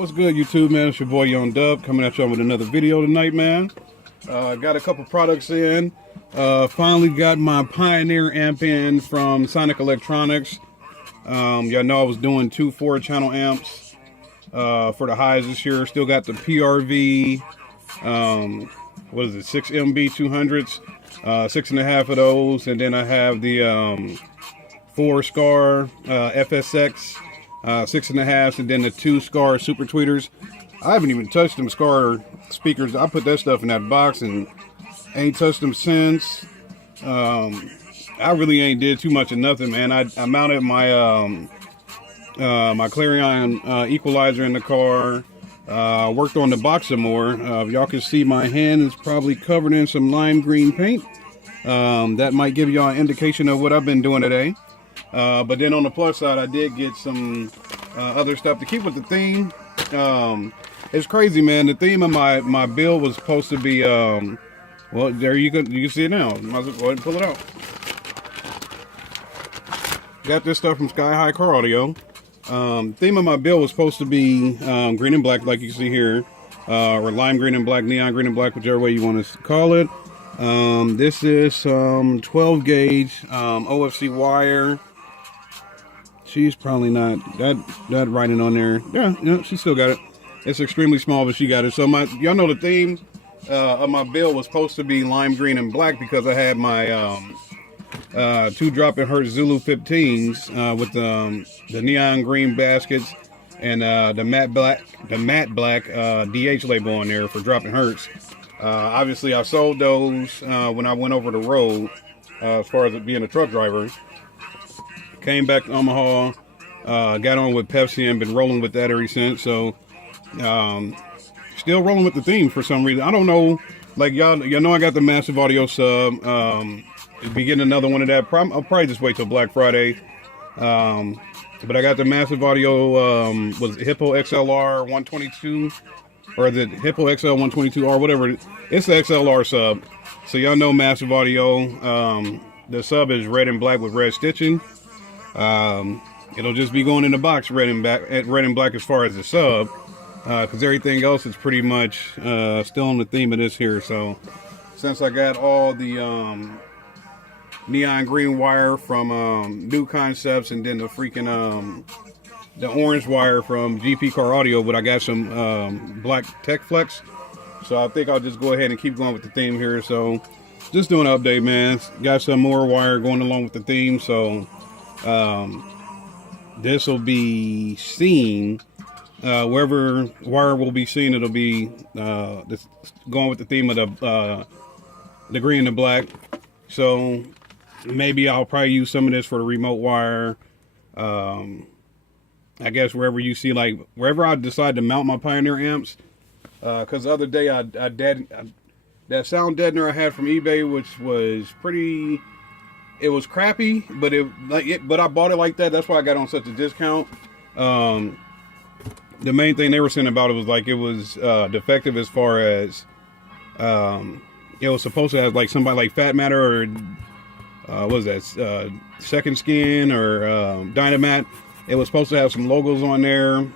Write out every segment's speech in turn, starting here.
What's good, YouTube, man? It's your boy Young Dub coming at y'all with another video tonight, man. Got a couple products in. Finally got my Pioneer amp in from Sonic Electronics. Y'all know I was doing 2 4-channel amps for the highs this year. Still got the PRV, what is it, 6 MB 200s, 6.5 of those. And then I have the 4 Scar FSX 6.5s, and then the 2 Scar Super Tweeters. I haven't even touched them Scar speakers. I put that stuff in that box and ain't touched them since. I really ain't did too much of nothing, man. I mounted my my Clarion equalizer in the car. Worked on the box some more. Y'all can see my hand is probably covered in some lime green paint. That might give y'all an indication of what I've been doing today. But then on the plus side, I did get some other stuff to keep with the theme. It's crazy, man. The theme of my build was supposed to be, well, there you can see it now. Might as well go ahead and pull it out. Got this stuff from Sky High Car Audio. Theme of my build was supposed to be green and black, like you can see here, or lime green and black, neon green and black, whichever way you want to call it. This is 12 gauge OFC wire. She's probably not that writing on there. Yeah, she still got it. It's extremely small, but she got it. So y'all know the theme of my build was supposed to be lime green and black because I had my 2 Drop-In Hertz Zulu 15s with the neon green baskets and the matte black DH label on there for Drop-In Hertz. Obviously, I sold those when I went over the road as far as it being a truck driver. Came back to Omaha, got on with Pepsi and been rolling with that ever since. So, still rolling with the theme for some reason. I don't know. Like y'all know I got the Massive Audio sub. Be getting another one of that. I'll probably just wait till Black Friday. But I got the Massive Audio, was it Hippo XLR 122? Or is it Hippo XL 122R, whatever. It's the XLR sub. So y'all know Massive Audio. The sub is red and black with red stitching. It'll just be going in the box red and black as far as the sub, because everything else is pretty much still on the theme of this here. So since I got all the neon green wire from New Concepts, and then the freaking the orange wire from GP Car Audio, but I got some black Tech Flex, so I think I'll just go ahead and keep going with the theme here. So just doing an update, man. Got some more wire going along with the theme, so this will be seen wherever wire will be seen. It'll be this, going with the theme of the green and the black. So maybe I'll probably use some of this for the remote wire. I guess wherever you see, like wherever I decide to mount my Pioneer amps, because the other day that sound deadener I had from eBay, which was pretty. It was crappy, but but I bought it like that. That's why I got on such a discount. The main thing they were saying about it was like it was defective as far as it was supposed to have like somebody like Fat Matter or what was that, Second Skin or Dynamat. It was supposed to have some logos on there.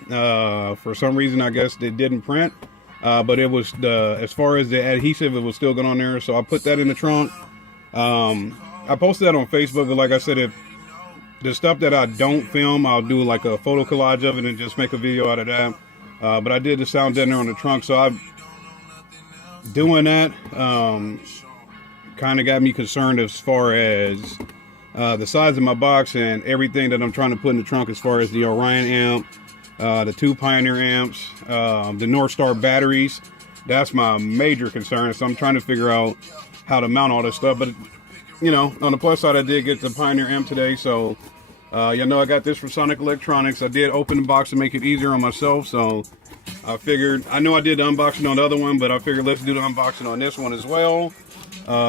For some reason, I guess they didn't print. But it was as far as the adhesive, it was still good on there. So I put that in the trunk. I posted that on Facebook, but like I said, if the stuff that I don't film, I'll do like a photo collage of it and just make a video out of that. But I did the sound deadener on the trunk, so I'm doing that. Kind of got me concerned as far as the size of my box and everything that I'm trying to put in the trunk, as far as the Orion amp, the 2 Pioneer amps, the North Star batteries. That's my major concern. So I'm trying to figure out how to mount all this stuff. But you know, on the plus side, I did get the Pioneer amp today, so you know I got this from Sonic Electronics. I did open the box to make it easier on myself, so I figured, I know I did the unboxing on the other one, but I figured let's do the unboxing on this one as well,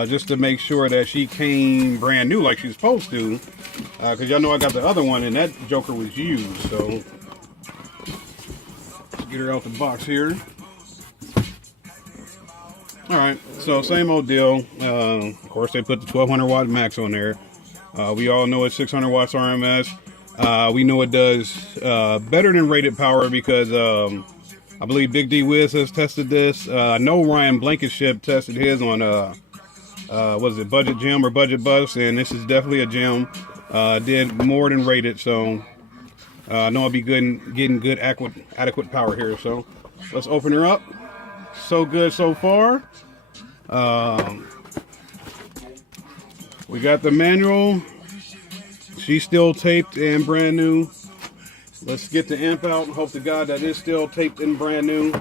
just to make sure that she came brand new like she's supposed to, because y'all know I got the other one and that joker was used. So get her out the box here. Alright, so same old deal. Of course, they put the 1200 watt max on there. We all know it's 600 watts RMS. We know it does better than rated power because I believe Big D Wiz has tested this. I know Ryan Blankenship tested his on was it Budget Gym or Budget Bus, and this is definitely a gem. Did more than rated, so I know I'll be getting good adequate power here. So let's open her up. So good so far. We got the manual. She's still taped and brand new. Let's get the amp out and hope to God that it's still taped and brand new.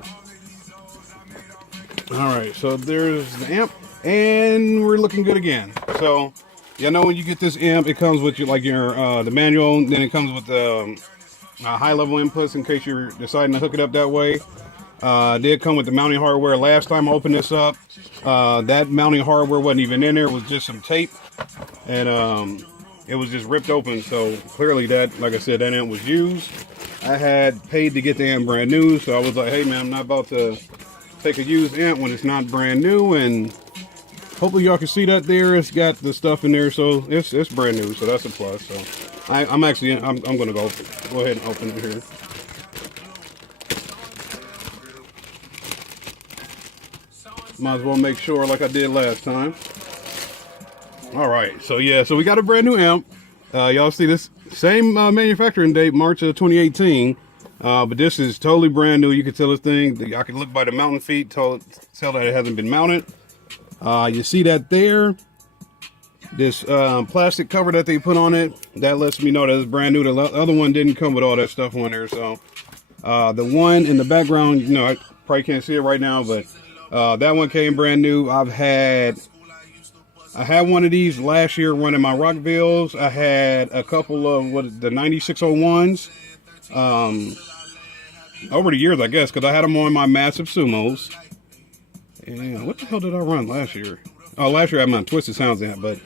All right, so there's the amp, and we're looking good again. So, you know, when you get this amp, it comes with the manual, then it comes with the high-level inputs in case you're deciding to hook it up that way. It did come with the mounting hardware. Last time I opened this up, that mounting hardware wasn't even in there. It was just some tape, and it was just ripped open. So clearly that, like I said, that amp was used. I had paid to get the amp brand new, so I was like, hey man, I'm not about to take a used amp when it's not brand new. And hopefully y'all can see that there. It's got the stuff in there, so it's brand new, so that's a plus. So I'm gonna go ahead and open it here. Might as well make sure like I did last time. All right, so yeah, so we got a brand new amp. Y'all see this same manufacturing date, March of 2018, but this is totally brand new. You can tell this thing, I can look by the mounting feet, tell that it hasn't been mounted. You see that there, this plastic cover that they put on it, that lets me know that it's brand new. The other one didn't come with all that stuff on there. So the one in the background, you know, I probably can't see it right now, but that one came brand new. I had one of these last year running my Rockvilles. I had a couple of the 9601s over the years, I guess, because I had them on my Massive Sumos. And what the hell did I run last year? Oh, last year I had my Twisted Sounds amp, but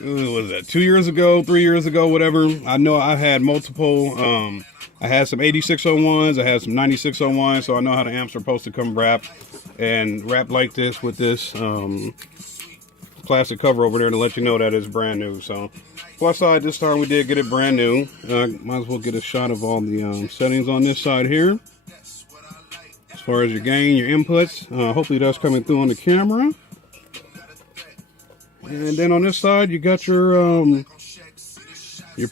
was that 2 years ago, 3 years ago, whatever? I know I had multiple. I had some 8601s, I had some 9601s, so I know how the amps are supposed to come wrapped like this with this plastic cover over there to let you know that it's brand new. So plus side, this time we did get it brand new. Might as well get a shot of all the settings on this side here. As far as your gain, your inputs, hopefully that's coming through on the camera. And then on this side, you got your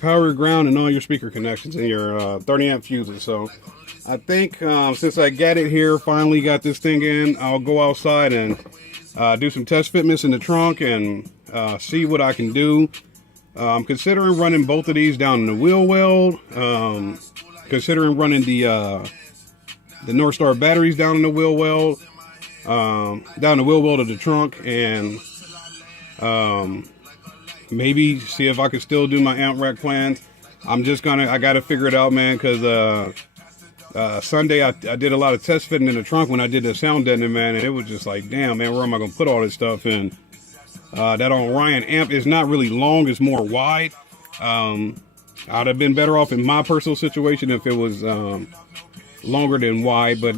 power, ground, and all your speaker connections and your 30 amp fuses. So I think since I got it here, finally got this thing in, I'll go outside and do some test fitness in the trunk and see what I can do. I'm considering running both of these down in the wheel well. Considering running the Northstar batteries down in the wheel well, down the wheel well to the trunk, and maybe see if I can still do my amp rack plans. I gotta figure it out, man, because Sunday I did a lot of test fitting in the trunk when I did the sound deadening, man, and it was just like, damn, man, where am I gonna put all this stuff in? That Orion amp is not really long, it's more wide. I'd have been better off in my personal situation if it was longer than wide, but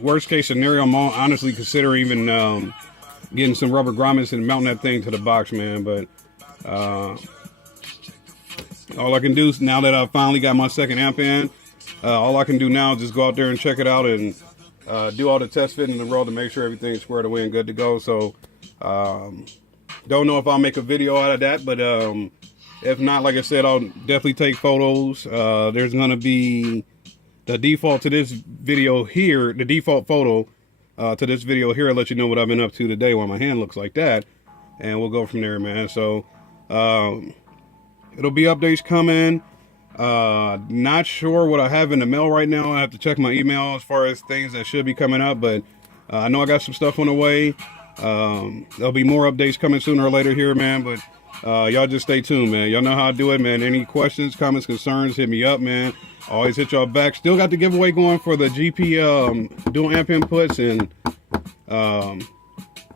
worst case scenario, I'm honestly considering even getting some rubber grommets and mounting that thing to the box, man. But all I can do is, now that I've finally got my second amp in, all I can do now is just go out there and check it out and do all the test fitting in the road to make sure everything's squared away and good to go. So don't know if I'll make a video out of that, but if not, like I said, I'll definitely take photos. There's gonna be the default to this video here, the default photo to this video here. I'll let you know what I've been up to today while my hand looks like that, and we'll go from there, man. So it'll be updates coming. Not sure what I have in the mail right now. I have to check my email as far as things that should be coming up, but I know I got some stuff on the way. There'll be more updates coming sooner or later here, man, but y'all just stay tuned, man. Y'all know how I do it, man. Any questions, comments, concerns, hit me up, man. Always hit y'all back. Still got the giveaway going for the GP dual amp inputs, and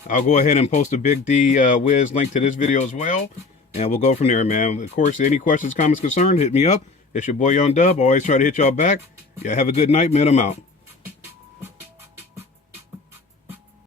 I'll go ahead and post a Big D Wiz link to this video as well, and we'll go from there, man. Of course, any questions, comments, concerns, hit me up. It's your boy Young Dub. Always try to hit y'all back. Yeah, have a good night, man. I'm out.